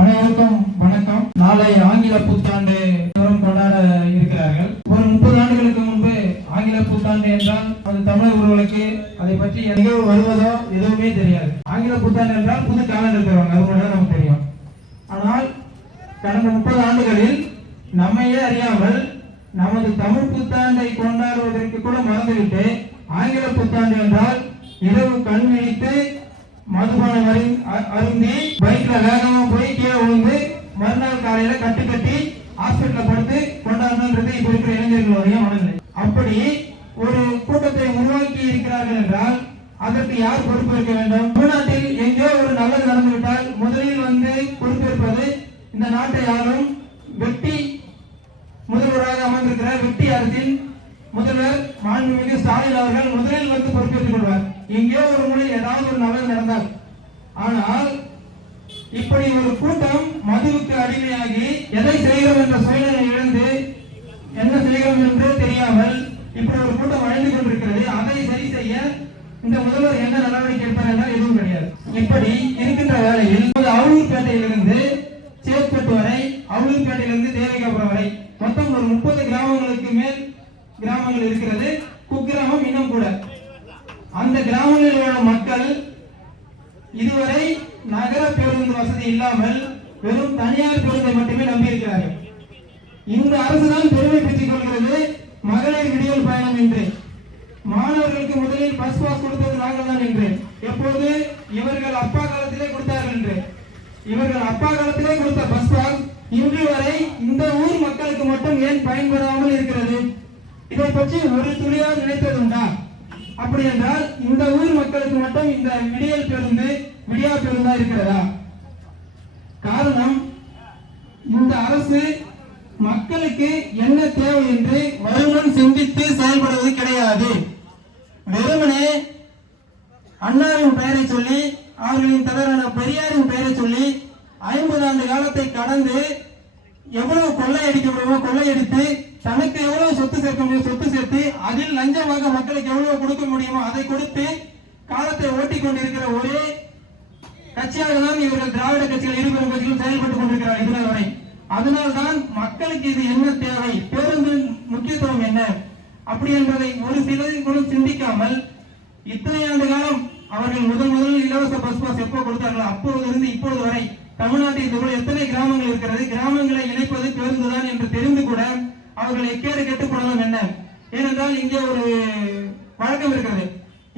அனைவருக்கும் வணக்கம். நாளை ஆங்கில புத்தாண்டு தினம் கொண்டாட இருக்கிறார்கள். ஒரு முப்பது ஆண்டுகளுக்கு முன்பு ஆங்கில புத்தாண்டு என்றால் அது தமிழர்களுக்கு அதை பற்றி நிகழ்வு வருவதோ எதுவுமே தெரியாது. ஆங்கில புத்தாண்டு என்றால் புது காலண்டர் தருவாங்க. அது மட்டும் நமக்கு தெரியும். ஆனால் கடந்த முப்பது ஆண்டுகளில் நம்மையே அறியாமல் நமது தமிழ் புத்தாண்டை கொண்டாடுவதற்கு கூட மறந்துவிட்டு ஆங்கில புத்தாண்டு என்றால் இரவு கண் விழித்து மதுபானம் அருந்- அ- அருந்தி பைக்ல வேகமா போய் கீழே விழுந்து மறுநாள் காலையில கட்டு கட்டி ஹாஸ்பிட்டல படுத்து கொண்டாடணுன்றது இப்ப இருக்கிற இளைஞர்களுடைய மனநிலை. அப்படி ஒரு கூட்டத்தை உருவாக்கி இருக்கிறார்கள் என்றால் அதற்கு யார் பொறுப்பேற்க வேண்டும்? தமிழ்நாட்டில் எங்கேயோ ஒரு நல்லது நடந்துவிட்டால் முதலில் வந்து பொறுப்பேற்பது இந்த நாட்டை யாரும் வெட்டி முதல்வராக அமர்ந்திருக்கிற வெட்டி அரசின் முதல்வர் மாண்புமிகு ஸ்டாலின் அவர்கள் முதலில் வந்து பொறுப்பேற்றுக் கொள்வார். எங்கேயோ ஒரு முறை ஏதாவது ஒரு நபர் நடந்தார். ஆனால் இப்படி ஒரு கூட்டம் மதுவுக்கு அடிமையாகி எதை செய்கிறோம் என்ற சூழ்நிலை இழந்து என்ன செய்கிறோம் என்று தெரியாமல் இப்படி ஒரு கூட்டம் அழிந்து கொண்டிருக்கிறது. அதை சரி செய்ய இந்த முதல்வர் என்ன நடவடிக்கை எடுப்பார் என்றால் எதுவும் கிடையாது. இப்படி இருக்கின்ற வேளையில் அவலூர்பேட்டையிலிருந்து சேத்பட்டு வரை அவலூர்பேட்டையிலிருந்து தேவைக்காபுரம் வரை மொத்தம் ஒரு முப்பது கிராமங்களுக்கு மேல் கிராமங்கள் இருக்கிறது குக்கிராமம் இன்னும் கூட அந்த கிராமங்களில் உள்ள மக்கள் இதுவரை நகர பேருந்து வசதி இல்லாமல் வெறும் தனியார் பேருந்தை மட்டுமே நம்பியிருக்கிறார்கள். இந்த அரசுதான் பெருமை பெற்றுக் கொள்கிறது. மகளிர் விடியல் பயணம் என்று மாணவர்களுக்கு முதலில் பஸ் பாஸ் கொடுத்தது நாங்கள் தான் என்று எப்போது? இவர்கள் அப்பா காலத்திலே கொடுத்தார்கள் என்று இவர்கள் அப்பா காலத்திலே கொடுத்த பஸ் பாஸ் இன்று வரை இந்த ஊர் மக்களுக்கு மட்டும் ஏன் பயன்படாமல் இருக்கிறது? இதை பற்றி ஒரு துளியாக நினைத்ததுண்டா? அப்படி என்றால் இந்த ஊர் மக்களுக்கு மட்டும் இந்த விடியல் பேருந்து விடியா பேருந்தா இருக்கிறதா? காரணம் இந்த அரசு மக்களுக்கு என்ன தேவை என்று வருமுன் சிந்தித்து செயல்படுவது கிடையாது. வெறுமனே அண்ணாவின் பெயரை சொல்லி அவர்களின் தலைவரான பெரியாரின் பெயரை சொல்லி ஐம்பது ஆண்டு காலத்தை கடந்து எவ்வளவு கொள்ளையடிக்க முடியுமோ கொள்ளையடித்து தனக்கு எவ்வளவு சொத்து சேர்க்க முடியும் சொத்து சேர்த்து அதில் லஞ்சமாக மக்களுக்கு எவ்வளவு கொடுக்க முடியுமோ அதை கொடுத்து காலத்தை ஓட்டிக் கொண்டிருக்கிற ஒரே கட்சியாக தான் இவர்கள் திராவிட கட்சிகள் இருபெரும் கட்சிகளும் செயல்பட்டுக் கொண்டிருக்கிறார் இதுநாள் வரை அதனால்தான் மக்களுக்கு இது என்ன தேவை? பேருந்தின் முக்கியத்துவம் என்ன? அப்படி என்பதை ஒரு சிலரை கூட சிந்திக்காமல் இத்தனை ஆண்டு காலம் அவர்கள் முதல் முதலில் இலவச பஸ் பாஸ் எப்போ கொடுத்தார்களோ அப்போதிலிருந்து இப்போது வரை தமிழ்நாட்டில் இது போல எத்தனை கிராமங்கள் இருக்கிறது? கிராமங்களை இணைப்பது பேருந்துதான் என்று தெரிந்து கூட அவர்கள் எக்கேறு கெட்டுப்படலாம் என்ன? ஏனென்றால் இங்கே ஒரு வழக்கம் இருக்கிறது.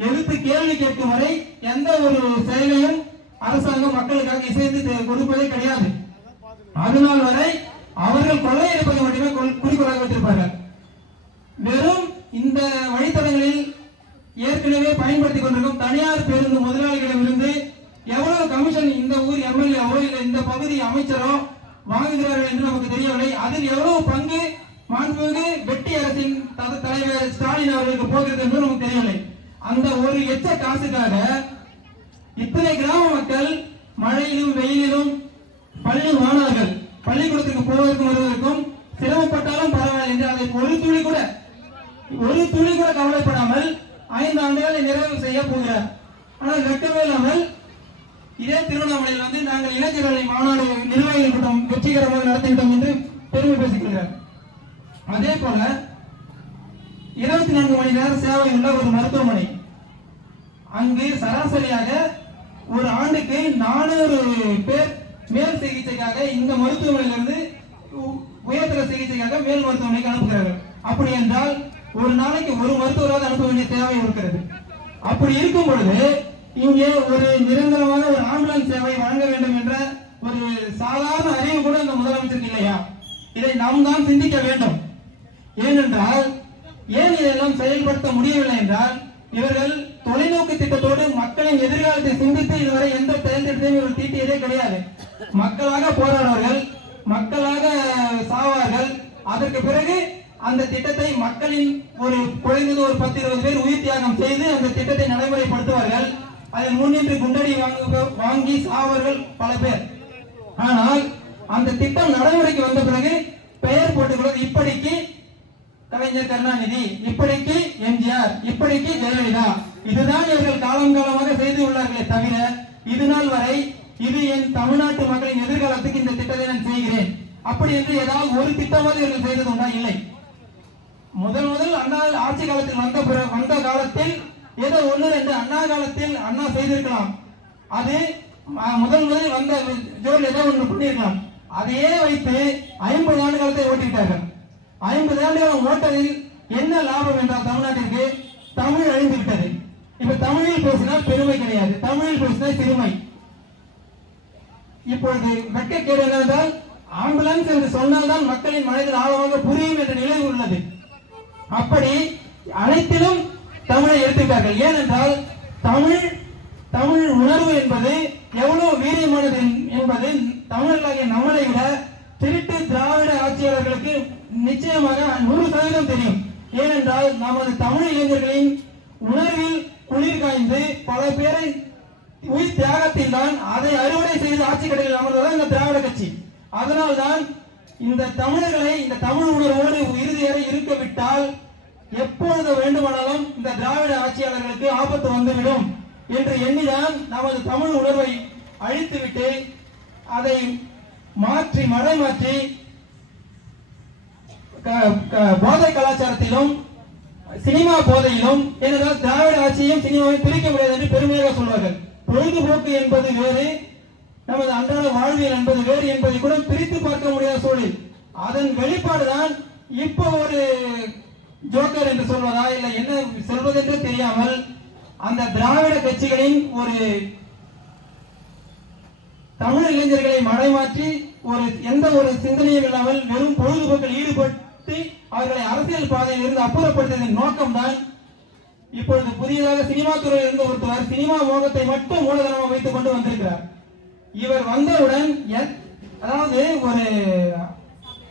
எதிர்த்து கேள்வி கேட்கும் வரை எந்த ஒரு செயலையும் அரசாங்கம் மக்களுக்காக இசைந்து கொடுப்பதே கிடையாது. அதனால் வரை அவர்கள் கொள்ளையடிப்பதை மட்டுமே கொள்- குறிக்கோளாக வைத்திருப்பார்கள். வெறும் இந்த வழித்தடங்களில் ஏற்கனவே பயன்படுத்திக் கொண்டிருக்கும் தனியார் பேருந்து முதலாளிகளிடமிருந்து எவ்வளவு கமிஷன் இந்த ஊர் எம்எல்ஏவோ இல்லை இந்த பகுதி அமைச்சரோ வாங்குகிறார்கள் என்று நமக்கு தெரியவில்லை. அதில் எவ்வளவு பங்கு மாண்புமிகு வெட்டி அரசின் தலைவர் ஸ்டாலின் அவர்களுக்கு போகிறது என்று நமக்கு தெரியவில்லை. அந்த ஒரு எச்ச காசுக்காக இத்தனை கிராம மக்கள் மழையிலும் வெயிலிலும் பள்ளி மாணவர்கள் பள்ளிக்கூடத்துக்கு போவதற்கும் வருவதற்கும் சிரமப்பட்டாலும் பரவாயில்லை என்று அதை ஒரு துளி கூட ஒரு துளி கூட கவலைப்படாமல் ஐந்து ஆண்டுகளை நிறைவு செய்ய போகிறார். ஆனால் வெட்கமே இல்லாமல் இதே திருவண்ணாமலையில் வந்து நாங்கள் இளைஞர்களை மாநாடு நிர்வாகிகள் கூட்டம் வெற்றிகரமாக நடத்திவிட்டோம் என்று பெருமை பேசிக்கொள்கிறார் அதே போல இருபத்தி நான்கு மணி நேரம் சேவை உள்ள ஒரு மருத்துவமனை. அங்கு சராசரியாக ஒரு ஆண்டுக்கு நானூறு பேர் மேல் சிகிச்சைக்காக இந்த மருத்துவமனையிலிருந்து இருந்து உயர்தர சிகிச்சைக்காக மேல் மருத்துவமனைக்கு அனுப்புகிறார்கள். அப்படி என்றால் ஒரு நாளைக்கு ஒரு மருத்துவராக அனுப்ப வேண்டிய தேவை இருக்கிறது. அப்படி இருக்கும் பொழுது இங்கே ஒரு நிரந்தரமான ஒரு ஆம்புலன்ஸ் சேவை வழங்க வேண்டும் என்ற ஒரு சாதாரண அறிவு கூட இந்த முதலமைச்சருக்கு இல்லையா? இதை நாம் தான் சிந்திக்க வேண்டும். ஏனென்றால் ஏன் இதெல்லாம் செயல்படுத்த முடியவில்லை என்றால் இவர்கள் தொலைநோக்கு திட்டத்தோடு மக்களின் எதிர்காலத்தை சிந்தித்து இதுவரை எந்த செயல் இவர் தீட்டியதே கிடையாது. மக்களாக போராடுவார்கள் மக்களாக சாவார்கள். அதற்கு பிறகு அந்த திட்டத்தை மக்களின் ஒரு குறைந்தது ஒரு பத்து இருபது பேர் உயிர் தியாகம் செய்து அந்த திட்டத்தை நடைமுறைப்படுத்துவார்கள். அதில் முன்னின்று குண்டடி வாங்கு வாங்கி சாவார்கள் பல பேர். ஆனால் அந்த திட்டம் நடைமுறைக்கு வந்த பிறகு பெயர் போட்டுக்கொள்வது இப்படிக்கு கலைஞர் கருணாநிதி இப்படிக்கு எம்ஜிஆர் இப்படிக்கு ஜெயலலிதா. இதுதான் இவர்கள் காலம் காலமாக செய்து உள்ளார்களே தவிர இது நாள் வரை இது என் தமிழ்நாட்டு மக்களின் எதிர்காலத்துக்கு இந்த திட்டத்தை நான் செய்கிறேன். அப்படி என்று ஏதாவது ஒரு திட்டமாவது இவர்கள் செய்தது உண்டா? இல்லை. முதல் முதல் அண்ணா ஆட்சி காலத்தில் வந்த பிற- வந்த காலத்தில் ஏதோ ஒன்று ரெண்டு அண்ணா காலத்தில் அண்ணா செய்திருக்கலாம். அது முதல் முதலில் வந்த ஜோல் ஏதோ ஒன்று பண்ணியிருக்கலாம். அதையே வைத்து ஐம்பது ஆண்டு காலத்தை ஓட்டிவிட்டார்கள். ஐம்பது ஆண்டு காலம் ஓட்டதில் என்ன லாபம் என்றால் தமிழ்நாட்டிற்கு தமிழ் அழிந்து விட்டது. இப்ப தமிழில் பேசினால் பெருமை கிடையாது. தமிழில் பேசினால் சிறுமை. இப்பொழுது வெட்கக்கேடு என்னவென்றால் ஆம்புலன்ஸ் என்று சொன்னால்தான் மக்களின் மனதில் ஆழமாக புரியும் என்ற நிலை உள்ளது. அப்படி அனைத்திலும் தமிழை எடுத்துக்கார்கள். ஏனென்றால் தமிழ் தமிழ் உணர்வு என்பது எவ்வளவு வீரியமானது என்பது தமிழர்களாகிய நம்மளை விட திருட்டு திராவிட ஆட்சியாளர்களுக்கு நிச்சயமாக நூறு சதவீதம் தெரியும். ஏனென்றால் நமது தமிழ் இளைஞர்களின் உணர்வில் குளிர் காய்ந்து பல பேரை உயிர் தியாகத்தில் தான் அதை அறுவடை செய்து ஆட்சி கடையில் அமர்ந்ததான் இந்த திராவிட கட்சி. அதனால்தான் இந்த தமிழர்களை இந்த தமிழ் உணர்வோடு இறுதி வரை இருக்க விட்டால் எப்பொழுது வேண்டுமானாலும் இந்த திராவிட ஆட்சியாளர்களுக்கு ஆபத்து வந்துவிடும் என்று எண்ணிதான் நமது தமிழ் உணர்வை அழித்துவிட்டு அதை மாற்றி மடை மாற்றி க- க- போதை கலாச்சாரத்திலும் சினிமா போதையிலும் ஏனென்றால் திராவிட ஆட்சியும் சினிமாவையும் பிரிக்க முடியாது என்று பெருமையாக சொல்வார்கள். பொழுதுபோக்கு என்பது வேறு நமது அன்றாட வாழ்வியல் என்பது வேறு என்பதை கூட பிரித்து பார்க்க முடியாத சூழல் அதன் வெளிப்பாடுதான் இப்போ ஒரு ஜோக்கர் என்று சொல்வதா இல்லை என்ன சொல்வதென்று தெரியாமல் அந்த திராவிட கட்சிகளின் ஒரு தமிழ் இளைஞர்களை மடைமாற்றி ஒரு எந்த ஒரு சிந்தனையும் இல்லாமல் வெறும் பொழுதுபோக்கில் ஈடுபட்டு அவர்களை அரசியல் பாதையில் இருந்து அப்புறப்படுத்தியதன் நோக்கம்தான் இப்பொழுது புதியதாக சினிமா துறையில் இருந்து ஒருத்தவர் சினிமா மோகத்தை மட்டும் மூலதனமாக வைத்துக் கொண்டு வந்திருக்கிறார். இவர் வந்தவுடன் எத்- அதாவது ஒரு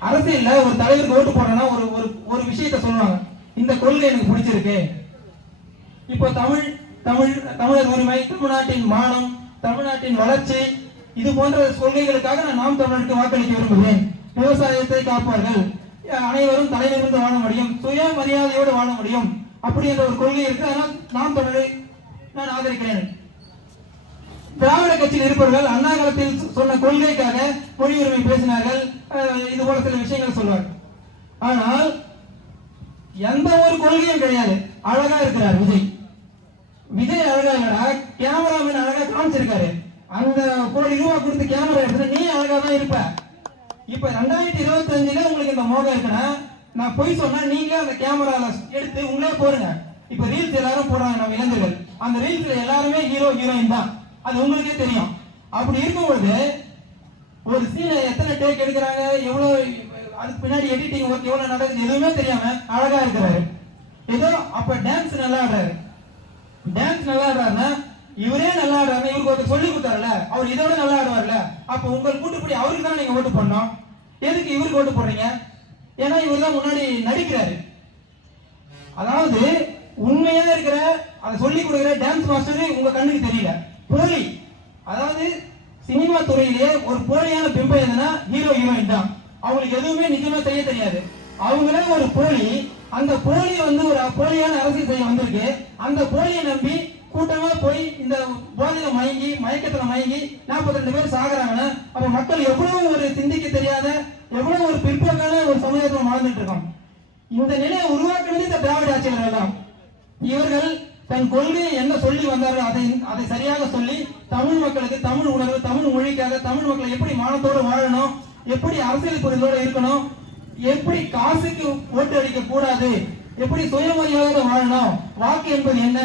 அரசியல்ல ஒரு தலைவருக்கு ஓட்டு போடணும்னா ஒரு ஒரு ஒரு விஷயத்தை சொல்லுவாங்க. இந்த கொள்கை எனக்கு பிடிச்சிருக்கு. இப்போ தமிழ் தமிழ் தமிழர் உரிமை தமிழ்நாட்டின் மானம் தமிழ்நாட்டின் வளர்ச்சி இது போன்ற கொள்கைகளுக்காக நான் நாம் தமிழருக்கு வாக்களிக்க விரும்புகிறேன். விவசாயத்தை காப்பார்கள் அனைவரும் தலையிலிருந்து வாழ முடியும். சுய மரியாதையோடு வாழ முடியும். அப்படி என்ற ஒரு கொள்கை இருக்கு. அதனால் நாம் தொடரை நான் ஆதரிக்கிறேன். திராவிட கட்சியில் இருப்பவர்கள் அண்ணா காலத்தில் சொன்ன கொள்கைக்காக மொழி உரிமை பேசினார்கள் இது போல சில விஷயங்கள் சொல்வார். ஆனால் எந்த ஒரு கொள்கையும் கிடையாது. அழகா இருக்கிறார் விஜய். விஜய் அழகா இல்லடா. கேமராமேன் அழகா காமிச்சிருக்காரு. அந்த கோடி ரூபாய் கொடுத்து கேமரா எடுத்து நீ அழகா தான் இருப்ப. இப்ப ரெண்டாயிரத்தி இருபத்தி அஞ்சுல உங்களுக்கு இந்த மோகம் இருக்குன்னா நான் பொய் சொன்னா நீங்க அந்த கேமரால எடுத்து உங்களே போடுங்க. இப்ப ரீல்ஸ் எல்லாரும் போடுறாங்க நம்ம இளைஞர்கள். அந்த ரீல்ஸ்ல எல்லாருமே ஹீரோ ஹீரோயின் தான். அது உங்களுக்கே தெரியும். அப்படி இருக்கும் பொழுது ஒரு சீனை எத்தனை டேக் எடுக்கிறாங்க எவ்வளவு அதுக்கு பின்னாடி எடிட்டிங் ஒர்க் எவ்வளவு நடக்குது எதுவுமே தெரியாம அழகா இருக்கிறாரு. ஏதோ அப்ப டான்ஸ் நல்லா ஆடுறாரு. டான்ஸ் நல்லா ஆடுறாருன்னா இவரே நல்லா ஆடுறாரு இவருக்கு ஒருத்தர் சொல்லி கொடுத்தாருல அவர் இதோட நல்லா ஆடுவார்ல அப்ப உங்கள் கூட்டுப்படி அவருக்கு தான் நீங்க ஓட்டு பண்ணோம் எதுக்கு இவருக்கு ஓட்டு போடுறீங்க? ஏன்னா இவர் தான் முன்னாடி நடிக்கிறாரு. அதாவது உண்மையா இருக்கிற அதை சொல்லி கொடுக்குற டான்ஸ் மாஸ்டர் உங்க கண்ணுக்கு தெரியல. போலி. அதாவது சினிமா துறையிலேயே ஒரு போலியான பிம்பம் எதுனா ஹீரோ ஹீரோயின் தான். அவங்களுக்கு எதுவுமே நிஜமா செய்ய தெரியாது. அவங்களே ஒரு போலி. அந்த போலி வந்து ஒரு போலியான அரசியல் செய்ய வந்திருக்கு. அந்த போலியை நம்பி கூட்டமா போய் இந்த போதையில மயங்கி மயக்கத்துல மயங்கி 42 ரெண்டு பேர் சாகுறாங்கன்னா அப்ப மக்கள் எவ்வளவு ஒரு சிந்திக்க தெரியாத எவ்வளவு ஒரு பிற்போக்கான ஒரு சமுதாயத்துல வாழ்ந்துட்டு இருக்கோம். இந்த நிலையை உருவாக்குனது இந்த திராவிட ஆட்சியாளர்கள் தான். இவர்கள் தன் கொள்கையை என்ன சொல்லி வந்தார்கள் அதை அதை சரியாக சொல்லி தமிழ் மக்களுக்கு தமிழ் உணர்வு தமிழ் மொழிக்காக தமிழ் மக்களை எப்படி மானத்தோடு வாழணும் எப்படி அரசியல் புரிதலோடு இருக்கணும் எப்படி காசுக்கு ஓட்டு அளிக்க கூடாது எப்படி சுயமரியாதையோடு வாழணும்? வாக்கு என்பது என்ன?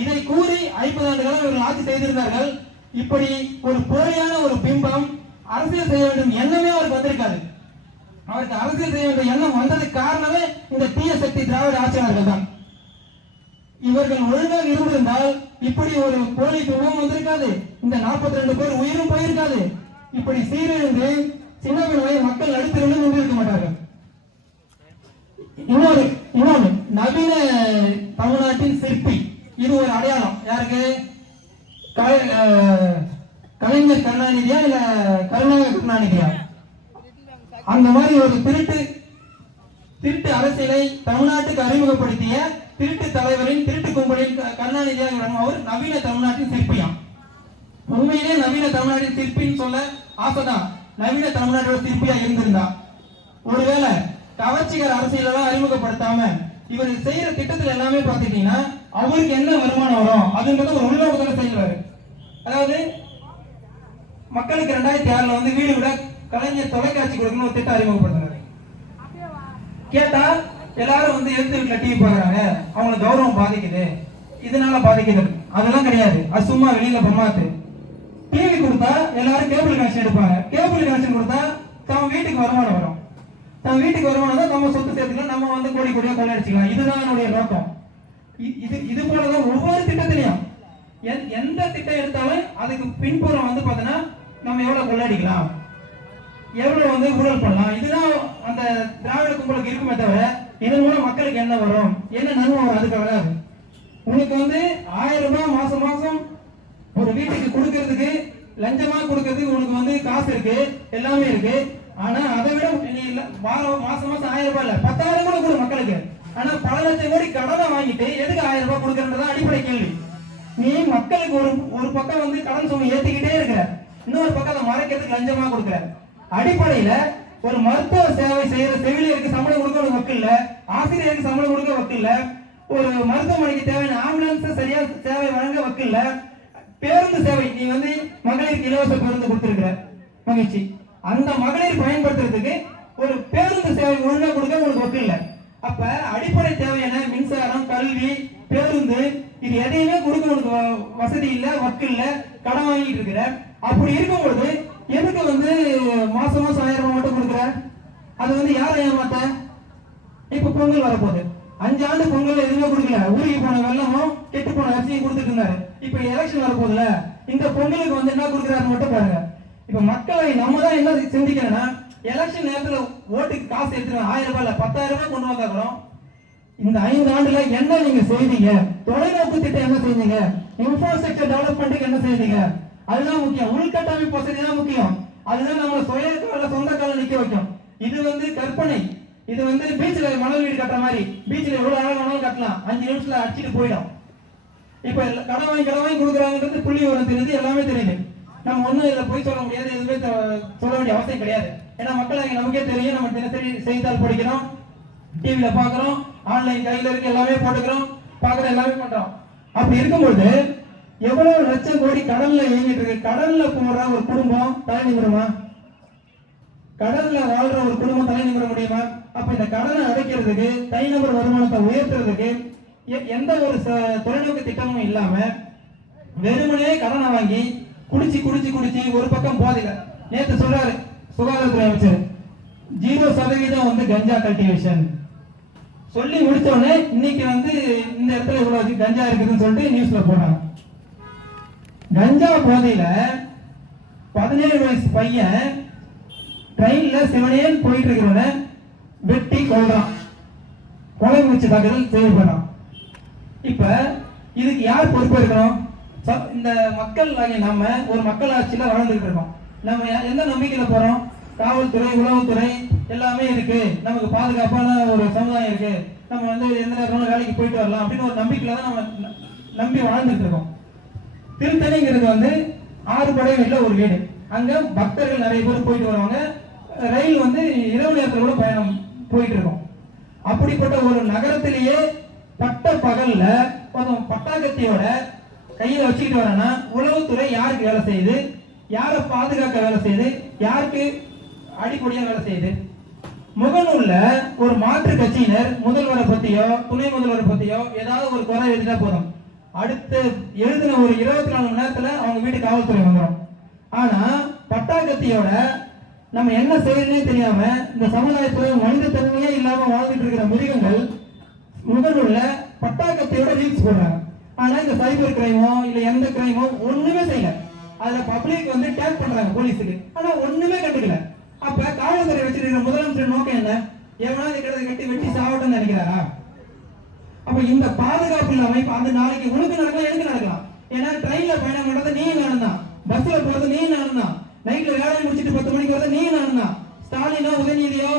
இதை கூறி ஐம்பது ஆண்டு காலம் இவர்கள் ஆட்சி செய்திருந்தார்கள். இப்படி ஒரு போலியான ஒரு பிம்பம் அரசியல் செய்ய வேண்டும் எண்ணமே அவருக்கு வந்திருக்காது. அவருக்கு அரசியல் செய்ய வேண்டும் எண்ணம் வந்ததுக்கு காரணமே இந்த தீய சக்தி திராவிட ஆட்சியாளர்கள் தான். இவர்கள் ஒழுங்காக இருந்திருந்தால் இப்படி ஒரு போலி பிம்பம் வந்திருக்காது. இந்த 42 ரெண்டு பேர் உயிரும் போயிருக்காது. இப்படி சீரழிந்து சின்ன பிள்ளை மக்கள் நடுத்திருந்து நின்றிருக்க மாட்டார்கள். இன்னொரு இன்னொன்று நவீன தமிழ்நாட்டின் சிற்பி. இது ஒரு அடையாளம். யாருக்கு? கலைஞர் கருணாநிதியா இல்ல கருணாகர் கருணாநிதியா? அந்த மாதிரி ஒரு திருட்டு திருட்டு அரசியலை தமிழ்நாட்டுக்கு அறிமுகப்படுத்திய திருட்டு தலைவரின் திருட்டு கும்பலின் க- அவர் நவீன தமிழ்நாட்டின் சிற்பியாம். உண்மையிலே நவீன தமிழ்நாட்டின் சிற்பின்னு சொல்ல ஆசைதான். நவீன தமிழ்நாட்டோட சிற்பியா இருந்திருந்தா. ஒருவேளை கவர்ச்சிகர அரசியலெல்லாம் அறிமுகப்படுத்தாம இவர் செய்யற திட்டத்துல எல்லாமே பாத்துட்டீங்கன்னா அவருக்கு என்ன வருமானம் வரும்? அதுன்றது ஒரு உள்நோக்கத்துல செய்வாரு அதாவது மக்களுக்கு ரெண்டாயிரத்தி ஆறுல வந்து வீடு விட கலைஞர் தொலைக்காட்சி கொடுக்கணும் ஒரு திட்டம் அறிமுகப்படுத்துறாரு. கேட்டா எல்லாரும் வந்து எழுத்து வீட்டுல டிவி பாக்குறாங்க அவங்களுக்கு கௌரவம் பாதிக்குது. இதனால பாதிக்குது. அதெல்லாம் கிடையாது. அது சும்மா வெளியில பிரமாத்து டிவி கொடுத்தா எல்லாரும் கேபிள் கனெக்ஷன் எடுப்பாங்க. கேபிள் கனெக்ஷன் கொடுத்தா தம் வீட்டுக்கு வருமானம் வரும். நம்ம வீட்டுக்கு வருமானம் தான் நம்ம சொத்து சேர்த்துக்கலாம் நம்ம வந்து கோடி கோடியா கொள்ளடிச்சுக்கலாம். இதுதான் என்னுடைய நோக்கம். இது இது போலதான் ஒவ்வொரு திட்டத்திலையும். எந்த- எந்த திட்டம் எடுத்தாலும் அதுக்கு பின்புறம் வந்து பாத்தீங்கன்னா நம்ம எவ்வளவு கொள்ளடிக்கலாம்? எவ்வளவு வந்து ஊழல் பண்ணலாம்? இதுதான் அந்த திராவிட கும்பலுக்கு இருக்குமே தவிர இதன் மூலம் மக்களுக்கு என்ன வரும்? என்ன நன்மை வரும்? அதுக்கு வராது. உனக்கு வந்து ஆயிரம் ரூபாய் மாசம் மாசம் ஒரு வீட்டுக்கு கொடுக்கறதுக்கு லஞ்சமா கொடுக்கறதுக்கு உனக்கு வந்து காசு இருக்கு எல்லாமே இருக்கு. ஆனா அதை விட நீ இல்ல வாரம் மாசம் மாசம் ஆயிரம் ரூபாய் இல்ல பத்தாயிரம் கூட கொடு மக்களுக்கு. ஆனா பல லட்சம் கோடி கடனை வாங்கிட்டு எதுக்கு ஆயிரம் ரூபாய் கொடுக்கறதுதான் அடிப்படை கேள்வி. நீ மக்களுக்கு ஒரு ஒரு பக்கம் வந்து கடன் சுமை ஏத்திக்கிட்டே இருக்கிற இன்னொரு பக்கம் அதை மறைக்கிறதுக்கு லஞ்சமா கொடுக்குற. அடிப்படையில ஒரு மருத்துவ சேவை செய்யற செவிலியருக்கு சம்பளம் கொடுக்க ஒரு வக்கு இல்ல ஆசிரியருக்கு சம்பளம் கொடுக்க வக்கு இல்ல ஒரு மருத்துவமனைக்கு தேவையான ஆம்புலன்ஸ் சரியா சேவை வழங்க வக்கு இல்ல பேருந்து சேவை நீ வந்து மகளிருக்கு இலவச பேருந்து கொடுத்துருக்க மகிழ்ச்சி. அந்த மகளிர் பயன்படுத்துறதுக்கு ஒரு பேருந்து சேவை ஒழுங்காக கொடுக்க உங்களுக்கு வக்கு இல்லை அப்ப அடிப்படை தேவையான மின்சாரம் கல்வி பேருந்து. இது எதையுமே கொடுக்க உனக்கு வ- வசதி இல்லை வக்கு இல்லை கடன் வாங்கிட்டு இருக்கிற. அப்படி இருக்கும்பொழுது எதுக்கு வந்து மாசம் மாசம் ஆயிரம் ரூபாய் மட்டும் கொடுக்குற? அது வந்து யாரை ஏமாத்த? இப்ப பொங்கல் வரப்போகுது. அஞ்சு ஆண்டு பொங்கல் எதுவுமே கொடுக்கல. ஊருக்கு போன வெள்ளமும் கெட்டு போன அரிசியும் கொடுத்துட்டு இருந்தாரு. இப்ப எலெக்ஷன் வரப்போகுதுல இந்த பொங்கலுக்கு வந்து என்ன கொடுக்குறாரு மட்டும் பாருங்க. இப்ப மக்களை நம்ம தான் என்ன சிந்திக்கணும்னா எலெக்ஷன் நேரத்தில் ஓட்டுக்கு காசு எடுத்துருவேன் ஆயிரம் ரூபாய் இல்ல பத்தாயிரம் ரூபாய் கொண்டு வந்தாலும் இந்த ஐந்து ஆண்டுல என்ன நீங்க செய்தீங்க? தொலைநோக்கு திட்டம் என்ன செஞ்சீங்க இன்ஃப்ராஸ்ட்ரக்சர் டெவலப்மெண்ட்டுக்கு என்ன செய்தீங்க? அதுதான் முக்கியம். உள்கட்டமைப்பு வசதி தான் முக்கியம். அதுதான் நம்ம சுய கால சொந்த கால நிக்க வைக்கும். இது வந்து கற்பனை. இது வந்து பீச்ல மணல் வீடு கட்டுற மாதிரி. பீச்ல எவ்வளவு அழகா கட்டலாம். அஞ்சு நிமிஷத்துல அடிச்சுட்டு போயிடும். இப்ப கடன் வாங்கி கடன் வாங்கி கொடுக்குறாங்கன்றது புள்ளி வரும் தெரியுது எல்லாமே தெரியுது. நம்ம ஒன்றும் இதில் போய் சொல்ல முடியாது எதுவுமே சொல்ல வேண்டிய அவசியம் கிடையாது. ஏன்னா மக்கள் நமக்கே தெரியும் நம்ம தினசரி செய்தித்தாள் படிக்கிறோம் டிவியில் பார்க்குறோம் ஆன்லைன் கையில் இருக்கு எல்லாமே போட்டுக்கிறோம் பார்க்குறோம் எல்லாமே பண்ணுறோம் அப்படி இருக்கும்பொழுது எவ்வளவு லட்சம் கோடி கடல்ல இயங்கிட்டு இருக்கு. கடல்ல போற ஒரு குடும்பம் தலை நிமிருமா? கடல்ல வாழ்ற ஒரு குடும்பம் தலை நிமிர முடியுமா? அப்ப இந்த கடனை அடைக்கிறதுக்கு தனிநபர் வருமானத்தை உயர்த்துறதுக்கு எ- எந்த ஒரு ச- தொலைநோக்கு திட்டமும் இல்லாம வெறுமனே கடனை வாங்கி குடிச்சு குடிச்சு குடிச்சு ஒரு பக்கம் போதையில நேத்து சொல்றாரு சுகாதாரத்துறை அமைச்சர் ஜீரோ சதவீதம் வந்து கஞ்சா கல்டிவேஷன். சொல்லி முடிச்ச உடனே இன்னைக்கு வந்து இந்த இடத்துல இவ்வளவு கஞ்சா இருக்குதுன்னு சொல்லிட்டு நியூஸ்ல போடுறாங்க. கஞ்சா போதையில பதினேழு வயசு பையன் ட்ரெயின்ல சிவனேன்னு போயிட்டு இருக்கிறவன வெட்டி கொள்றான் கொலை முயற்சி தாக்குதல் செய்யப்படுறான் இப்ப இதுக்கு யார் பொறுப்பு இருக்கணும்? இந்த மக்கள் ஆகிய நாம ஒரு மக்கள் ஆட்சியில வாழ்ந்துட்டு இருக்கோம். நம்ம எந்த நம்பிக்கையில் போகிறோம் காவல்துறை உளவுத்துறை எல்லாமே இருக்கு. நமக்கு பாதுகாப்பான ஒரு சமுதாயம் இருக்கு. நம்ம வந்து எந்த நேரம் வேலைக்கு போயிட்டு வரலாம் அப்படின்னு ஒரு நம்பிக்கையில தான் நம்ம ந- நம்பி வாழ்ந்துட்டு இருக்கோம். திருத்தணிங்கிறது வந்து ஆறு படை வீட்டில் ஒரு வீடு. அங்கே பக்தர்கள் நிறைய பேர் போயிட்டு வருவாங்க. ரயில் வந்து இரவு நேரத்தில் கூட பயணம் போயிட்டு இருக்கோம். அப்படிப்பட்ட ஒரு நகரத்திலேயே பட்ட பகல்ல கொஞ்சம் பட்டாக்கத்தியோட கையில் வச்சுக்கிட்டு வரேன்னா உளவுத்துறை யாருக்கு வேலை செய்யுது? யாரை பாதுகாக்க வேலை செய்யுது? யாருக்கு அடிப்படையாக வேலை செய்யுது? முகநூல்ல ஒரு மாற்று கட்சியினர் முதல்வரை பத்தியோ துணை முதல்வரை பத்தியோ ஏதாவது ஒரு குறை எழுதினா போதும். அடுத்து எழுதின ஒரு இருபத்தி நாலு மணி நேரத்துல அவங்க வீட்டு காவல்துறை வந்துடும் ஆனா பட்டாக்கத்தியோட நம்ம என்ன செய்யறதுனே தெரியாம இந்த சமுதாயத்துல மனித தன்மையே இல்லாம வாழ்ந்துட்டு இருக்கிற மிருகங்கள் முகநூல்ல பட்டாக்கத்தையோட ரீல்ஸ் போடுறாங்க. ஆனா இந்த சைபர் கிரைமோ இல்ல எந்த கிரைமோ ஒண்ணுமே செய்யல. அதுல பப்ளிக் வந்து டேக் பண்றாங்க போலீஸுக்கு. ஆனா ஒண்ணுமே கண்டுக்கல. அப்ப காவல்துறை வச்சிருக்கிற முதலமைச்சர் நோக்கம் என்ன? எவனாவது கிட்ட கட்டி வெட்டி சாவட்டும் நினைக்கிறாரா? அப்ப இந்த பாதுகாப்பு இல்லாம இப்ப அந்த நாளைக்கு உனக்கு நடக்கலாம் எனக்கு நடக்கலாம். ஏன்னா ட்ரெயின்ல பயணம் பண்றது நீ நடந்தான் பஸ்ல போறது நீ நடந்தான் நைட்ல வேலையை முடிச்சிட்டு பத்து மணிக்கு வரது நீ நடந்தான் ஸ்டாலினோ உதயநிதியோ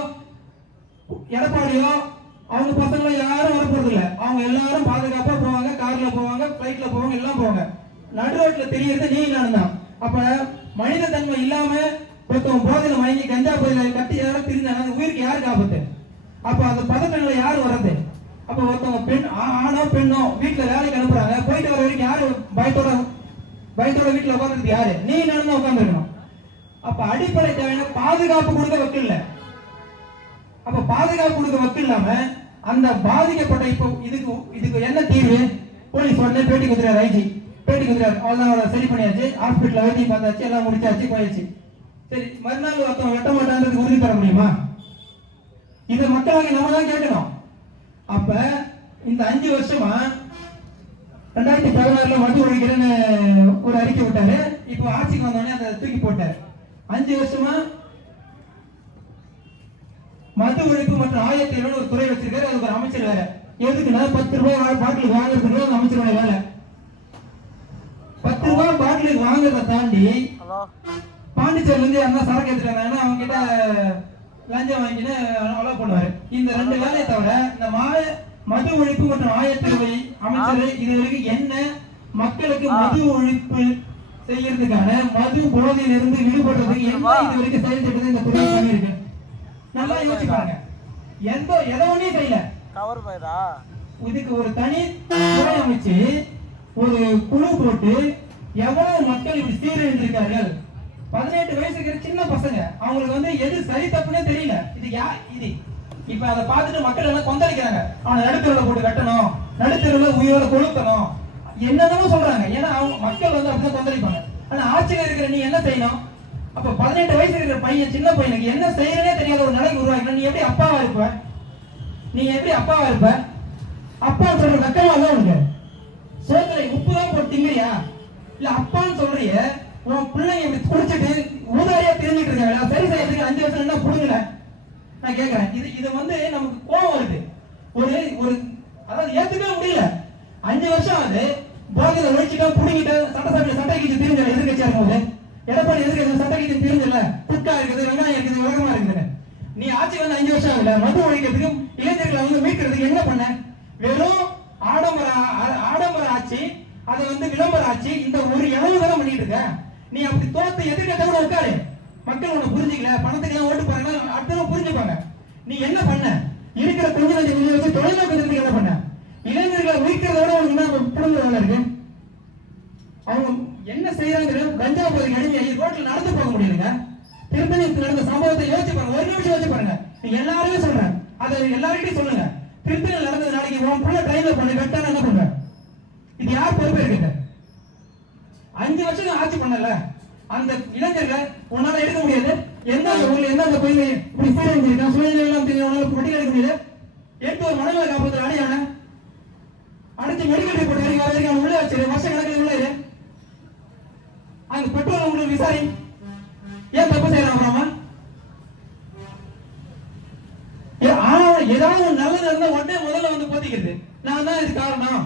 எடப்பாடியோ அவங்க பசங்களை யாரும் வரப்போறதில்ல அவங்க எல்லாரும் பாதுகாப்பாக போவாங்க கார்ல போவாங்க பிளைட்ல போவாங்க எல்லாம் போவாங்க. நடு ரோட்டில் தெரியறது நீ நான் தான். அப்போ மனித தன்மை இல்லாம ஒருத்தவன் போதையில் மயங்கி கஞ்சா போதையில் கட்டி யாரும் தெரிஞ்சாங்க அந்த உயிருக்கு யாருக்கு ஆபத்து? அப்போ அந்த பதட்டங்களை யார் வர்றது? அப்போ ஒருத்தவங்க பெண் ஆணோ பெண்ணோ வீட்டில் வேலைக்கு அனுப்புறாங்க போயிட்டு வர வரைக்கும் யாரும் பயத்தோட பயத்தோட வீட்டில் உட்காந்துருக்கு யாரு? நீ நடந்து உட்காந்துருக்கணும் அப்ப அடிப்படை தேவையான பாதுகாப்பு கொடுக்க வக்கில்ல. அப்ப பாதுகாப்பு கொடுக்க வக்கு அந்த பாதிக்கப்பட்ட இப்போ இதுக்கு இதுக்கு என்ன தீர்வு? போலீஸ் உடனே பேட்டி குதிரை ஐஜி. பேட்டி குதிரை அவ்வளோதான் சரி பண்ணியாச்சு. ஹாஸ்பிட்டல் வைத்தியம் பார்த்தாச்சு. எல்லாம் முடிச்சாச்சு போயாச்சு. சரி மறுநாள் ஒருத்தன் வெட்ட மாட்டான்றது உறுதி தர முடியுமா? இதை மக்களாக நம்ம தான் கேட்கணும். அப்ப இந்த அஞ்சு வருஷமா ரெண்டாயிரத்தி பதினாறுல மது ஒழிக்கிறேன்னு ஒரு அறிக்கை விட்டாரு. இப்போ ஆட்சிக்கு வந்தோடனே அதை தூக்கி போட்டாரு. அஞ்சு வருஷமா மது ஒழிப்பு மற்றும் ஆயத்தீர்வு ஒரு துறை வச்சிருக்காரு. அதுக்கு ஒரு அமைச்சர் வேற. எதுக்குன்னா பத்து ரூபாய் பாட்டில் வாங்குறதுக்கு அந்த அமைச்சரோட வேலை? பத்து ரூபாய் பாட்டிலுக்கு வாங்குறத தாண்டி ஹலோ. பாண்டிச்சேரில இருந்து யாருன்னா சரக்கு எடுத்துருக்காங்கன்னா அவங்க கிட்ட லஞ்சம் வாங்கின்னு அலோவ் பண்ணுவாரு. இந்த ரெண்டு வேலையை தவிர இந்த மாய மது ஒழிப்பு மற்றும் ஆயத்தீர்வை அமைச்சர் இது வரைக்கும் என்ன மக்களுக்கு மது ஒழிப்பு செய்யறதுக்கான மது போதையில இருந்து விடுபடுறதுக்கு என்ன இது வரைக்கும் செயல் திட்டத்தை இந்த துறை பண்ணியிருக்கு? நல்லா யோசிச்சு பாருங்க. எந்த எதை ஒன்றையும் செய்யல. கவர் போயிடா இதுக்கு ஒரு தனி துறை அமைச்சு ஒரு குழு போட்டு எவ்வளவு மக்கள் இப்படி சீரழிந்திருக்கார்கள்? பதினெட்டு வயசு இருக்கிற சின்ன பசங்க அவங்களுக்கு வந்து எது சரி தப்புன்னே தெரியல. இது யா இது. இப்ப அதை பார்த்துட்டு மக்கள் எல்லாம் கொந்தளிக்கிறாங்க. அவனை நடுத்தருவில் போட்டு கட்டணும். நடுத்தருவில் உயிரோட கொளுத்தணும். என்னென்னமோ சொல்றாங்க. ஏன்னா அவங்க மக்கள் வந்து அப்படிதான் கொந்தளிப்பாங்க. ஆனா ஆட்சியில் இருக்கிற நீ என்ன செய்யணும்? அப்ப பதினெட்டு வயசு இருக்கிற பையன் சின்ன பையனுக்கு என்ன செய்யறனே தெரியாத ஒரு நிலைக்கு உருவாக்கணும் நீ எப்படி அப்பாவா இருப்ப? நீ எப்படி அப்பாவா இருப்ப? அப்பா சொல்ற வெக்கமா தான் சோதனை சோத்துல உப்பு தான் போட்டு திங்கிறியா இல்ல அப்பான்னு சொல்றிய உன் பிள்ளைங்க இப்படி குடிச்சிட்டு ஊதாரியா தெரிஞ்சிட்டு இருக்காங்க சரி செய்யறதுக்கு அஞ்சு வருஷம் என்ன புடுங்கல? நான் கேக்குறேன். இது இது வந்து நமக்கு கோபம் வருது. ஒரு ஒரு அதாவது ஏத்துக்கவே முடியல. அஞ்சு வருஷம் அது போதையில ஒழிச்சுட்டா புடுங்கிட்டு சட்டசபையில சட்டை கீச்சு தெரிஞ்சல எதிர்கட்சியா இருக்கும்போது எடப்பாடி எதிர்கட்சி சட்டை கீச்சு தெரிஞ்சல இருக்குது வெங்காயம் இருக்குது உலகமா இருக்குது. நீ ஆட்சி வந்து அஞ்சு வருஷம் ஆகல மது ஒழிக்கிறதுக்கு இளைஞர்களை வந்து மீட்கிறதுக்கு என்ன பண்ண? வெறும் ஆடம்பர ஆடம்பர ஆட்சி அதை வந்து விளம்பர ஆட்சி இந்த ஒரு இளவு தான் பண்ணிட்டு இருக்க? நீ அப்படி தோத்து எதிர்கட்ட கூட உட்காரு மக்கள் உன்னை புரிஞ்சுக்கல பணத்துக்கு எல்லாம் ஓட்டு பாருங்க அடுத்தவங்க புரிஞ்சுப்பாங்க. நீ என்ன பண்ண? இருக்கிற கொஞ்ச கொஞ்சம் கொஞ்சம் வச்சு தொலைநோக்கு திட்டத்துக்கு என்ன பண்ண இளைஞர்களை மீட்கிறத விட உனக்கு என்ன புடுங்குற வேலை இருக்கு அவங்க என்ன செய்யறாங்க கஞ்சா போதைக்கு நடந்து போக முடியலைங்க. திருத்தணிக்கு நடந்த சம்பவத்தை யோசிச்சு பாருங்க. ஒரு நிமிஷம் யோசிச்சு பாருங்க. நீங்க எல்லாருமே சொல்றேன். அதை எல்லார்கிட்டயும் சொல்லுங்க. திருத்தணியில் நடந்தது நாளைக்கு உன் பிள்ளை ட்ரெயின்ல பண்ணி. வெட்டான என்ன பண்ணுவ இது யார் பொறுப்பு இருக்குது அஞ்சு வருஷம் ஆட்சி பண்ணல அந்த இளைஞர்கள் உன்னால எடுக்க முடியாது எந்தெந்த ஊர்ல எந்தெந்த கோயில் இப்படி சீரழிஞ்சிருக்கான் சூழ்நிலை எல்லாம் தெரியும் உன்னால பட்டியல் எடுக்க முடியாது எட்டு ஒரு மனநல காப்பத்தில் அடியான அடிச்சு மெடிக்கல் ரிப்போர்ட் வரைக்கும் வர வரைக்கும் அவன் உள்ள வச்சிரு வருஷ கணக்கில் உள்ள இரு அந்த பெட்ரோல் உங்களுக்கு விசாரி ஏன் தப்பு செய்யறான் அப்புறமா ஏ- ஆனா ஏதாவது ஒரு நல்லது இருந்தா உடனே முதல்ல வந்து போத்திக்கிறது நான் தான் இது காரணம்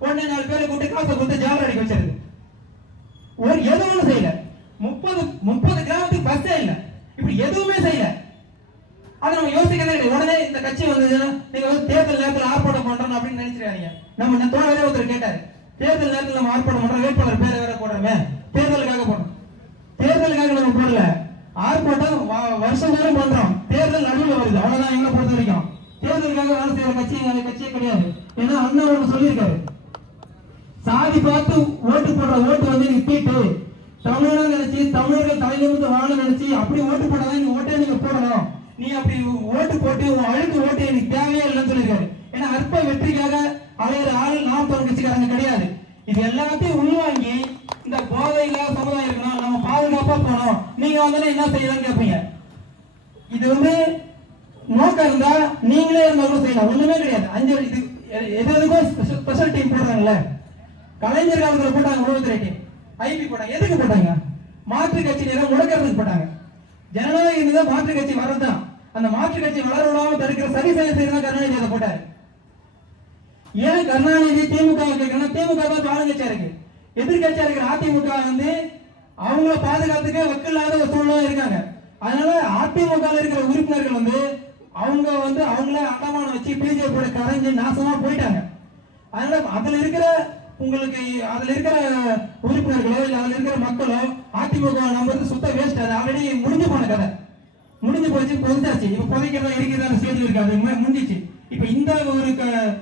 உடனே நாலு பேரை கூப்பிட்டு காசை கொடுத்து ஜாலர் அடிக்க வச்சிருது ஒரு எதுவும் ஒண்ணு செய்யல முப்பது முப்பது கிராமத்துக்கு பஸ்ஸே இல்ல இப்படி எதுவுமே செய்யல அதை நம்ம உடனே இந்த கட்சி வந்ததுன்னா நீங்க வந்து தேர்தல் நேரத்தில் ஆர்ப்பாட்டம் பண்றோம் அப்படின்னு நினைச்சிருக்காங்க நம்ம தோழரே ஒருத்தர் கேட்டாரு. தேர்தல் நேரத்தில் நம்ம ஆர்ப்பாட்டம் பண்றோம் வேட்பாளர் பேரை வேற போடுறோமே தேர்தலுக்காக போடுறோம். தேர்தலுக்காக நம்ம போடல. ஆர்ப்பாட்டம் வ- வருஷம் தோறும் பண்றோம். தேர்தல் நடுவில் வருது. அவ்வளவுதான் எங்களை பொறுத்த வரைக்கும். தேர்தலுக்காக வேலை செய்யற கட்சி எங்க கட்சியே கிடையாது. ஏன்னா அண்ணன் ஒன்று சொல்லியிருக்காரு. சாதி பார்த்து ஓட்டு போடுற ஓட்டு வந்து நீ தீட்டு. தமிழர்கள் நினைச்சு தமிழர்கள் தலைநிமிர்ந்து வாழ நினைச்சு அப்படி ஓட்டு போடாதான் நீ ஓட்டே நீங்க போடணும். நீ அப்படி ஓட்டு போட்டு உன் அழுக்கு ஓட்டு எனக்கு தேவையே இல்லைன்னு சொல்லியிருக்காரு. ஏன்னா அற்ப வெற்றிக்காக அலையிற ஆள் நாம் தமிழ் கட்சிக்காரங்க கிடையாது. இது எல்லாத்தையும் உள்வாங்கி இந்த போதை இல்லாத சமுதாயம் இருக்கணும் நம்ம பாதுகாப்பா போனோம். நீங்க வந்தாலும் என்ன செய்யலாம்னு கேட்பீங்க இது வந்து நோக்கம் இருந்தா நீங்களே இருந்தா கூட செய்யலாம். ஒண்ணுமே கிடையாது. அஞ்சு இது எது எதுக்கும் ஸ்பெஷல் டீம் போடுறாங்கல்ல. கலைஞர் காலத்துல போட்டாங்க உளவுத்துறை டீம் ஐபி போட்டாங்க. எதுக்கு போட்டாங்க? மாற்று கட்சி நேரம் முடக்கிறதுக்கு போட்டாங்க. ஜனநாயகம் மாற்று கட்சி வரதுதான் அந்த மாற்று கட்சி வளர விடாம தடுக்கிற சரி செய்ய செய்யறதா கருணாநிதி அதை போட்டாரு. ஏன் கருணாநிதி திமுக கேட்கணும் திமுக தான் ஆளுங்கட்சியா இருக்கு. எதிர்கட்சியா இருக்கிற அதிமுக வந்து அவங்கள பாதுகாத்துக்க வக்கில்லாத ஒரு சூழ்நிலை இருக்காங்க. அதனால அதிமுக இருக்கிற உறுப்பினர்கள் வந்து அவங்க வந்து அவங்கள அண்டமான வச்சு பிஜேபியோட கரைஞ்சு நாசமா போயிட்டாங்க. அதனால அதுல இருக்கிற உங்களுக்கு அதுல இருக்கிற உறுப்பினர்களோ இல்ல அதுல இருக்கிற மக்களோ அதிமுக நம்புறது சுத்த வேஸ்ட் அது. ஆல்ரெடி முடிஞ்சு போன கதை. முடிஞ்சு போச்சு பொந்தாச்சு இப்ப புதைக்கிறதா இருக்கிறதா ஸ்டேஜ் இருக்காது முடிஞ்சிச்சு. இப்ப இந்த ஒரு க-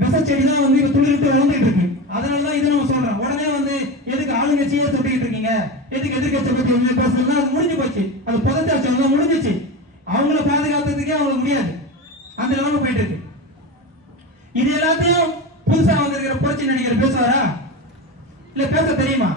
விசச்செடி தான் வந்து இப்ப துளிர்த்து வளர்ந்துட்டு இருக்கு. அதனால தான் இதை நம்ம சொல்றோம். உடனே வந்து எதுக்கு ஆளுங்கட்சியே சொல்லிட்டு இருக்கீங்க? எதுக்கு எதிர்கட்சி பத்தி வந்து பேசுறதுன்னா அது முடிஞ்சு போச்சு. அது புதைச்சாச்சு அதான் முடிஞ்சிச்சு. அவங்கள பாதுகாக்கிறதுக்கே அவங்களுக்கு முடியாது. அந்த நிலைமை போயிட்டு இருக்கு. இது எல்லாத்தையும் புதுசா வந்திருக்கிற புரட்சி நடிகர் பேசுவாரா? இல்ல பேச தெரியுமா?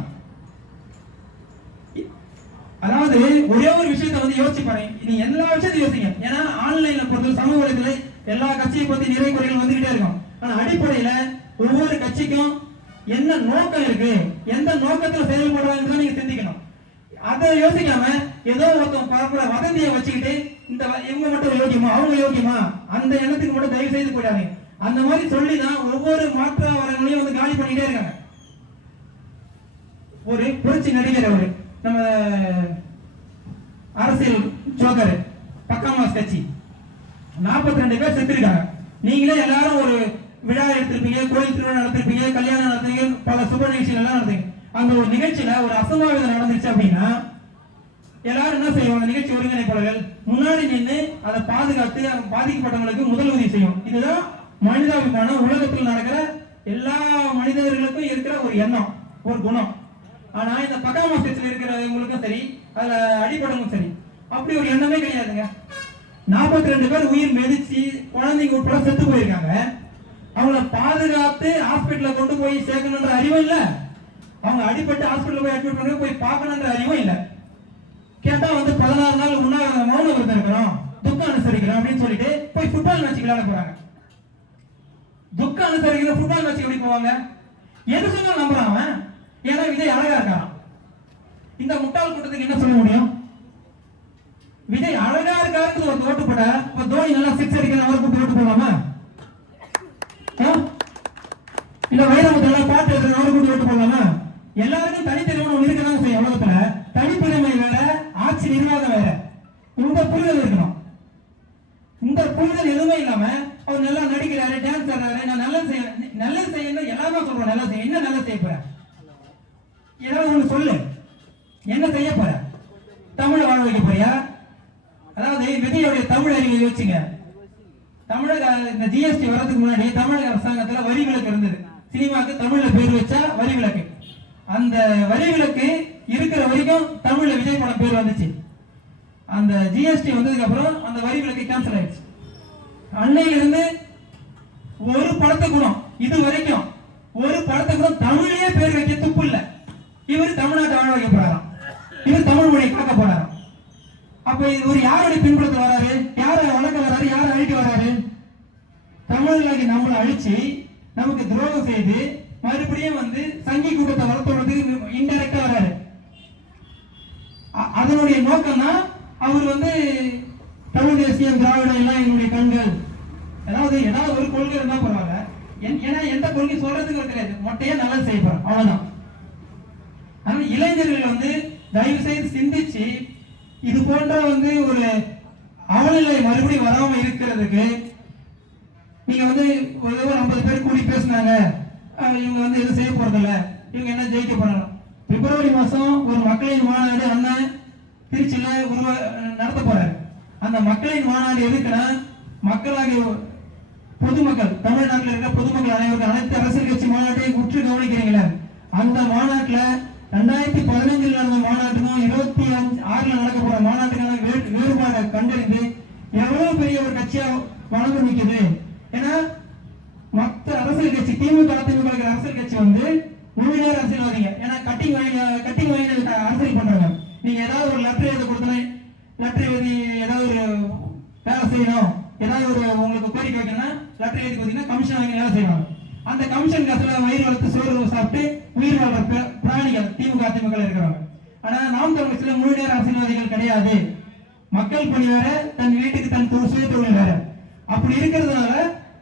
அதாவது ஒரே ஒரு விஷயத்தை வந்து யோசிச்சு பாருங்க நீ எல்லா விஷயத்தையும் யோசிங்க. ஏன்னா ஆன்லைன்ல பொறுத்த சமூக வலைதள எல்லா கட்சியை பத்தி நிறை குறைகள் வந்துகிட்டே இருக்கும். ஆனா அடிப்படையில ஒவ்வொரு கட்சிக்கும் என்ன நோக்கம் இருக்கு எந்த நோக்கத்துல செயல்படுறாங்கன்னு நீங்க சிந்திக்கணும். அதை யோசிக்காம ஏதோ ஒருத்தன் பரப்புற வதந்தியை வச்சுக்கிட்டு இந்த இவங்க மட்டும் யோகியமா அவங்க யோகியமா? அந்த எண்ணத்துக்கு மட்டும் தயவு செய்து போயிடாங்க அந்த மாதிரி சொல்லி தான் ஒவ்வொரு மாற்ற வரங்களையும் வந்து காலி பண்ணிட்டே இருக்காங்க. ஒரு புரட்சி நடிகர் அவரு. நம்ம அரசியல் ஜோக்கர் பக்காமாஸ் கட்சி. 42 ரெண்டு பேர் செத்துருக்காங்க நீங்களே எல்லாரும் ஒரு விழா எடுத்திருப்பீங்க கோயில் திருவிழா நடத்திருப்பீங்க கல்யாணம் நடத்துறீங்க பல சுப நிகழ்ச்சிகள் எல்லாம் நடத்துங்க அந்த ஒரு நிகழ்ச்சியில ஒரு அசம்பாவிதம் நடந்துச்சு அப்படின்னா எல்லாரும் என்ன செய்வாங்க? நிகழ்ச்சி ஒருங்கிணைப்பாளர்கள் முன்னாடி நின்று அதை பாதுகாத்து பாதிக்கப்பட்டவங்களுக்கு முதல் உதவி செய்யும். இதுதான் மனிதாபிமானம் உலகத்தில் நடக்கிற எல்லா மனிதர்களுக்கும் இருக்கிற ஒரு எண்ணம் ஒரு குணம். ஆனா இந்த பகாமா ஸ்டேட்ஸ்ல இருக்கிறவங்களுக்கும் சரி அதுல அடிப்படவும் சரி. அப்படி ஒரு எண்ணமே கிடையாதுங்க. நாற்பத்தி ரெண்டு பேர் உயிர் மெதிச்சு குழந்தைங்க உட்பட செத்து போயிருக்காங்க. அவங்கள பாதுகாத்து ஹாஸ்பிட்டலில் கொண்டு போய் சேர்க்கணுன்ற அறிவும் இல்ல. அவங்க அடிபட்டு ஹாஸ்பிட்டல் போய் அட்மிட் பண்ணி போய் பார்க்கணுன்ற அறிவும் இல்ல. கேட்டா வந்து பதினாறு நாள் முன்னாடி மௌன விரதம் இருக்கிறோம் துக்கம் அனுசரிக்கிறோம் அப்படின்னு சொல்லிட்டு போய் ஃபுட்பால் மேட்ச் விளையாட போறாங்க. துக்கம் அனுசரிக்கிற ஃபுட்பால் மேட்ச் எப்படி போவாங்க? எது சொன்னாலும் நம்புறான் அவன். ஏன்னா விஜய் அழகா இருக்கான் இந்த முட்டாள் கூட்டத்துக்கு என்ன சொல்ல முடியும்? விஜய் அழகா இருக்காருன்னு ஒரு ஓட்டு போட இப்ப தோனி நல்லா சிக்ஸ் அடிக்கிற அவருக்கு ஓட்டு போடலாமா? ஆ? இல்ல வைரமுத்து நல்லா பாட்டு எழுதுற அவருக்கு ஓட்டு போடலாமா? எல்லாருக்கும் தனித்திறமை ஒன்று இருக்கதான் செய்யும் உலகத்துல தனித்திறமை வேற ஆட்சி நிர்வாகம் வேற. ரொம்ப புரிதல் இருக்கணும். இந்த புரிதல் எதுவுமே இல்லாம அவர் நல்லா நடிக்கிறாரு டான்ஸ் ஆடுறாரு நான் நல்லா செய்ய நல்லது செய்யணும் எல்லாமே சொல்றோம் நல்லா செய்ய என்ன நல்லா செய்ய ஏதாவது ஒன்று சொல்லு. என்ன செய்ய போற? தமிழை வாழ வைக்க போறியா? அதாவது விஜயோடைய தமிழ் அறிவை வச்சுங்க. தமிழக இந்த ஜிஎஸ்டி வர்றதுக்கு முன்னாடி தமிழக அரசாங்கத்தில் வரி விலக்கு இருந்தது. சினிமாவுக்கு தமிழ்ல பேர் வச்சா வரி விலக்கு. அந்த வரி விலக்கு இருக்கிற வரைக்கும் தமிழ்ல விஜய் படம் பேர் வந்துச்சு. அந்த ஜிஎஸ்டி வந்ததுக்கு அப்புறம் அந்த வரி விலக்கு கேன்சல் ஆயிடுச்சு. அன்னையிலிருந்து ஒரு படத்தை குணம் இது வரைக்கும் ஒரு படத்தை குணம் தமிழ்லயே பேர் வைக்க துப்பு இல்லை. இவர் தமிழ்நாட்டு வாழ வைக்க போறாராம். இவர் தமிழ் மொழியை காக்க போறாராம். அப்ப இவர் யாருடைய பின்புலத்துல வராரு யாரை வளர்க்க வராரு யாரை அழிக்க வராரு? தமிழர்களாகி நம்மளை அழிச்சு நமக்கு துரோகம் செய்து மறுபடியும் வந்து சங்கி கூட்டத்தை வளர்த்துறதுக்கு இன்டெரக்டா வராரு. அ- அதனுடைய நோக்கம் தான் அவர் வந்து தமிழ் தேசியம் திராவிடம் எல்லாம் என்னுடைய கண்கள். அதாவது ஏதாவது ஒரு கொள்கை இருந்தா பரவாயில்ல. என்- ஏன்னா எந்த கொள்கை சொல்றதுக்கு கிடையாது மொட்டையா நல்லா செய்ய அவ்வளவுதான். ஆனா இளைஞர்கள் வந்து தயவு செய்து சிந்திச்சு இது போன்ற வந்து ஒரு அவலநிலை மறுபடியும் வராம இருக்கிறதுக்கு நீங்க வந்து ஒரு ஐம்பது பேர் கூடி பேசுனாங்க இவங்க வந்து எதுவும் செய்ய போறதில்ல. இவங்க என்ன ஜெயிக்க போறாங்க? பிப்ரவரி மாசம் ஒரு மக்களின் மாநாடு அண்ணன் திருச்சியில உருவ நடத்த போறாரு. அந்த மக்களின் மாநாடு எதுக்குன்னா மக்களாகிய பொதுமக்கள் தமிழ்நாட்டில் இருக்கிற பொதுமக்கள் அனைவருக்கும் அனைத்து அரசியல் கட்சி மாநாட்டையும் உற்று கவனிக்கிறீங்களே அந்த மாநாட்டில் ரெண்டாயிரத்தி பதினஞ்சில் நடந்த மாநாட்டுக்கும் இருபத்தி அஞ்சு ஆறில் நடக்க போற மாநாட்டுக்கான வேறுபாடு வேறுபாடை கண்டறிந்து எவ்வளவு பெரிய ஒரு கட்சியா வளர்ந்து நிற்குது? ஏன்னா மத்த அரசியல் கட்சி திமுக அதிமுக இருக்கிற அரசியல் கட்சி வந்து முழுநேர அரசியல்வாதிங்க. ஏன்னா கட்டிங் வாங்கி கட்டிங் வாங்கி அரசியல் பண்றாங்க நீங்க ஏதாவது ஒரு லெட்டர் எழுத கொடுத்தனே லெட்டர் எழுதி ஏதாவது ஒரு வேலை செய்யணும் ஏதாவது ஒரு உங்களுக்கு கோரிக்கை வைக்கணும்னா லெட்டர் எழுதி கொடுத்தீங்கன்னா கமிஷன் வாங்கி வேலை செய்வாங்க அந்த கமிஷன் காசுல வயிறு வளர்த்து சோறு சாப்பிட்டு உயிர் வாழ்ற பிராணிகள் திமுக அதிமுக இருக்கிறவங்க. ஆனா நாம் தமிழ் கட்சியில முழு நேர அரசியல்வாதிகள் கிடையாது. மக்கள் பணி வேற தன் வீட்டுக்கு தன் தொ- சுய தொழில் வேற. அப்படி இருக்கிறதுனால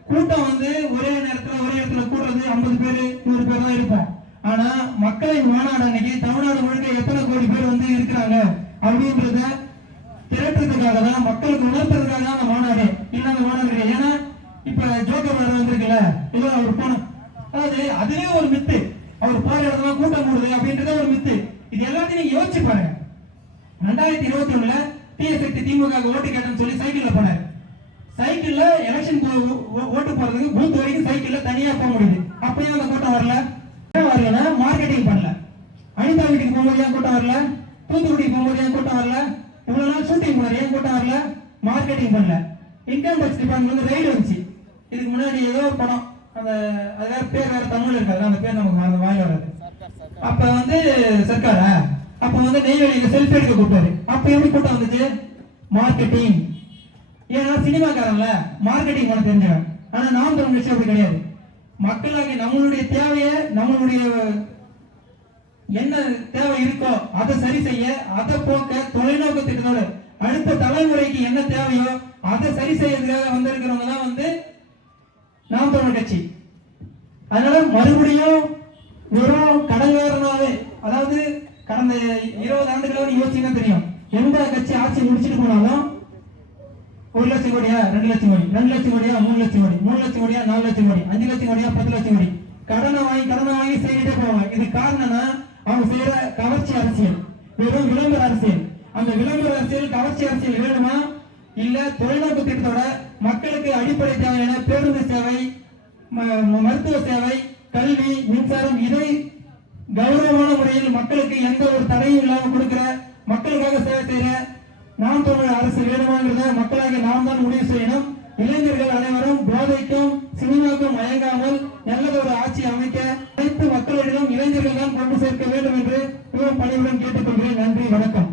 கூட்டம் வந்து ஒரே நேரத்துல ஒரே இடத்துல கூடுறது ஐம்பது பேர் நூறு பேர் தான் இருப்போம். ஆனா மக்களின் மாநாடு அன்னைக்கு தமிழ்நாடு முழுக்க எத்தனை கோடி பேர் வந்து இருக்கிறாங்க அப்படின்றத திரட்டுறதுக்காக தான் மக்களுக்கு உணர்த்துறதுக்காக தான் அந்த மாநாடு. இல்ல அந்த மாநாடு கிடையாது. ஏன்னா இப்ப ஜோக்கர் மாநாடு வந்திருக்குல்ல ஏதோ அவர் போன அதாவது அதுவே ஒரு மித்து. அவர் போற இடத்துல கூட்டம் போடுது அப்படின்றத ஒரு மித்து. இது எல்லாத்தையும் நீங்க யோசிச்சு பாருங்க ரெண்டாயிரத்தி இருபத்தி ஒண்ணுல டிஎஸ்எக்டி திமுக ஓட்டு கேட்டேன்னு சொல்லி சைக்கிள்ல போனாரு. சைக்கிள்ல எலெக்ஷன் ஓட்டு போறதுக்கு பூத் வரைக்கும் சைக்கிள்ல தனியா போக முடியுது. அப்பயும் அந்த கூட்டம் வரல. வரலன்னா மார்க்கெட்டிங் பண்ணல. அனிதா வீட்டுக்கு போகும்போது ஏன் கூட்டம் வரல? தூத்துக்குடிக்கு போகும்போது ஏன் கூட்டம் வரல? இவ்வளவு நாள் ஷூட்டிங் போனார். ஏன் கூட்டம் வரல? மார்க்கெட்டிங் பண்ணல. இன்கம் டேக்ஸ் டிபார்ட்மெண்ட் வந்து ரைடு வந்துச்சு. இதுக்கு முன்னாடி ஏதோ ஒரு படம். அந்த அது வேற பேர் வேற தமிழ் இருக்காது அந்த பேர் நமக்கு அந்த வாயில வராது. அப்ப வந்து சர்க்காரா? அப்ப வந்து நெய்வேலியில செல்ஃபி எடுக்க கூப்பிட்டாரு. அப்ப எப்படி கூட்டம் வந்துச்சு? மார்க்கெட்டிங் ஏன்னா சினிமாக்காரன்ல மார்க்கெட்டிங் பண்ண தெரிஞ்சவன். ஆனா நாம் தமிழ் கட்சி அப்படி கிடையாது. மக்களாகி நம்மளுடைய தேவையை நம்மளுடைய என்ன தேவை இருக்கோ அதை சரி செய்ய அதை போக்க தொலைநோக்கு திட்டத்தோட அடுத்த தலைமுறைக்கு என்ன தேவையோ அதை சரி செய்யறதுக்காக வந்திருக்கிறவங்க தான் வந்து நாம் தமிழ் கட்சி. அதனால மறுபடியும் வெறும் கடல்காரனாவே அதாவது கடந்த இருபது ஆண்டுகளோட யோசிச்சுன்னா தெரியும். எந்த கட்சி ஆட்சி முடிச்சிட்டு போனாலும் ஒரு லட்சம் கோடியா ரெண்டு லட்சம் கோடி ரெண்டு லட்சம் கோடியா மூணு லட்சம் கோடி மூணு லட்சம் கோடியா நாலு லட்சம் கோடி அஞ்சு லட்சம் கோடியா பத்து லட்சம் கோடி. கடனை வாங்கி கடனை வாங்கி செய்துட்டே போவாங்க. இது காரணம்னா அவங்க செய்யற கவர்ச்சி அரசியல். வெறும் விளம்பர அரசியல். அந்த விளம்பர அரசியல் கவர்ச்சி அரசியல் வேணுமா இல்ல தொலைநோக்கு திட்டத்தோட மக்களுக்கு அடிப்படை தேவையான பேருந்து சேவை மருத்துவ சேவை கல்வி மின்சாரம் இதை கௌரவமான முறையில் மக்களுக்கு எந்த ஒரு தடையும் இல்லாமல் கொடுக்கிற மக்களுக்காக சேவை செய்யற நாம் தமிழ் அரசு வேணுமாங்கிறத மக்களாக நாம் தான் முடிவு செய்யணும். இளைஞர்கள் அனைவரும் போதைக்கும் சினிமாக்கும் மயங்காமல் நல்லதொரு ஆட்சி அமைக்க அனைத்து மக்களிடம் இளைஞர்கள் தான் கொண்டு சேர்க்க வேண்டும் என்று பணியுடன் கேட்டுக்கொள்கிறேன். நன்றி வணக்கம்.